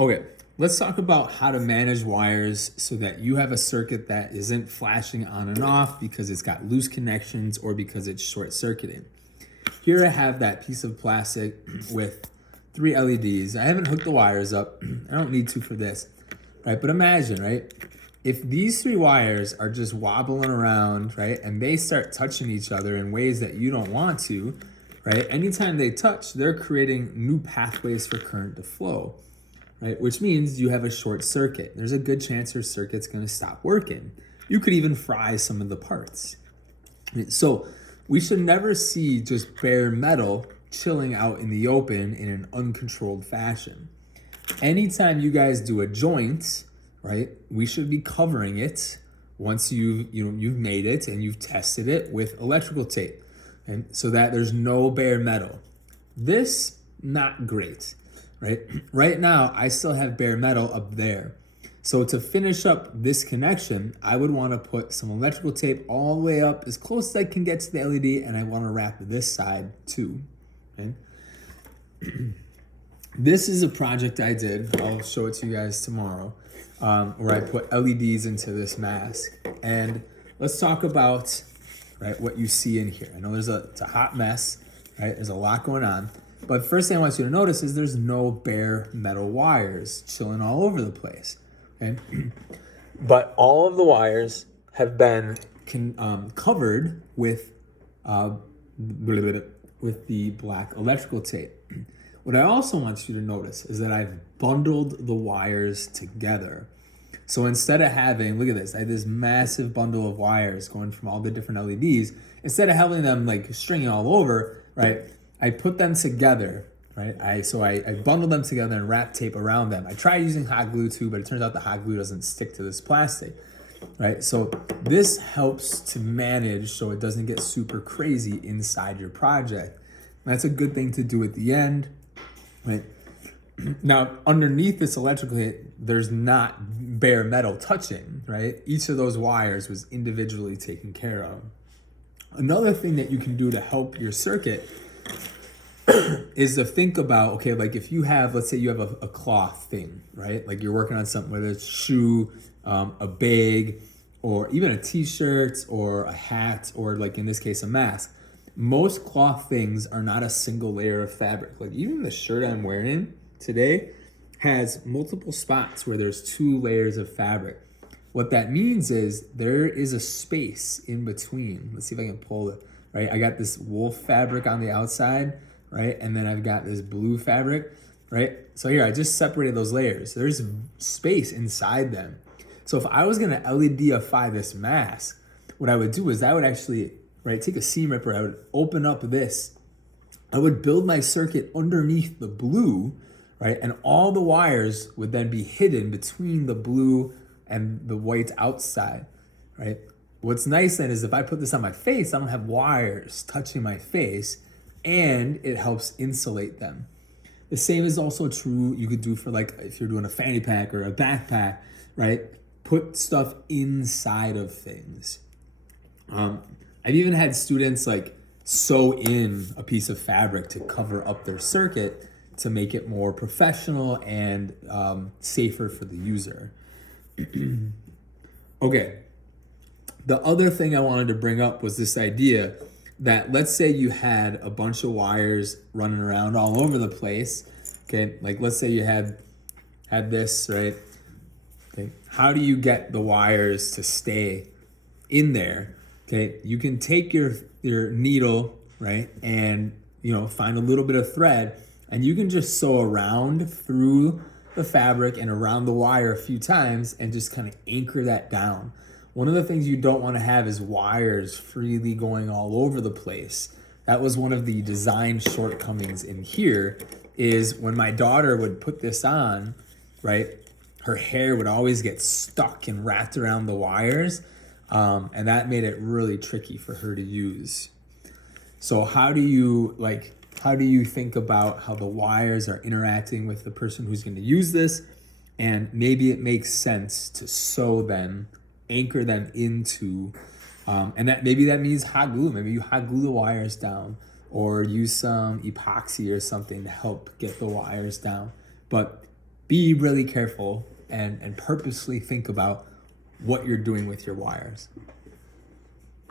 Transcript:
Okay, let's talk about how to manage wires so that you have a circuit that isn't flashing on and off because it's got loose connections or because it's short circuiting. Here I have that piece of plastic with 3 LEDs. I haven't hooked the wires up. I don't need to for this, right? But imagine, right? If these 3 wires are just wobbling around, right, and they start touching each other in ways that you don't want to, right? Anytime they touch, they're creating new pathways for current to flow, right? Which means you have a short circuit. There's a good chance your circuit's going to stop working. You could even fry some of the parts. So we should never see just bare metal chilling out in the open in an uncontrolled fashion. Anytime you guys do a joint, right, we should be covering it once you've made it and you've tested it with electrical tape, and so that there's no bare metal. This not great, right? Right now I still have bare metal up there. So to finish up this connection, I would want to put some electrical tape all the way up as close as I can get to the LED, and I want to wrap this side too. Okay? This is a project I did. I'll show it to you guys tomorrow, where I put LEDs into this mask. And let's talk about, right, what you see in here. I know it's a hot mess, right? There's a lot going on. But first thing I want you to notice is there's no bare metal wires chilling all over the place. Okay? But all of the wires have been covered with the black electrical tape. What I also want you to notice is that I've bundled the wires together. So instead of having, look at this, I had this massive bundle of wires going from all the different LEDs. Instead of having them like stringing all over, right, I put them together, right? I bundled them together and wrapped tape around them. I tried using hot glue too, but it turns out the hot glue doesn't stick to this plastic, right? So this helps to manage so it doesn't get super crazy inside your project. That's a good thing to do at the end, right? Now, underneath this electrical hit, there's not bare metal touching, right? Each of those wires was individually taken care of. Another thing that you can do to help your circuit is to think about, okay, like if you have, let's say you have a cloth thing, right? Like you're working on something, whether it's shoe, a bag, or even a t-shirt or a hat, or like in this case, a mask. Most cloth things are not a single layer of fabric. Like even the shirt I'm wearing today has multiple spots where there's 2 layers of fabric. What that means is there is a space in between. Let's see if I can pull it, right? I got this wool fabric on the outside, right? And then I've got this blue fabric, right? So here, I just separated those layers. There's space inside them. So if I was gonna LEDify this mask, what I would do is I would actually, right, take a seam ripper, I would open up this, I would build my circuit underneath the blue, right? And all the wires would then be hidden between the blue and the white outside, right? What's nice then is if I put this on my face, I don't have wires touching my face, and it helps insulate them. The same is also true you could do for like if you're doing a fanny pack or a backpack, right? Put stuff inside of things. I've even had students like sew in a piece of fabric to cover up their circuit to make it more professional and safer for the user. Okay, the other thing I wanted to bring up was this idea that let's say you had a bunch of wires running around all over the place. Okay, like let's say you had this, right? Okay, how do you get the wires to stay in there? Okay, you can take your needle, right, and find a little bit of thread, and you can just sew around through the fabric and around the wire a few times and just kind of anchor that down. One of the things you don't want to have is wires freely going all over the place. That was one of the design shortcomings in here, is when my daughter would put this on, right, her hair would always get stuck and wrapped around the wires, and that made it really tricky for her to use. So how do you think about how the wires are interacting with the person who's going to use this? And maybe it makes sense to sew them, anchor them into, and that means hot glue. Maybe you hot glue the wires down, or use some epoxy or something to help get the wires down. But be really careful and purposely think about what you're doing with your wires.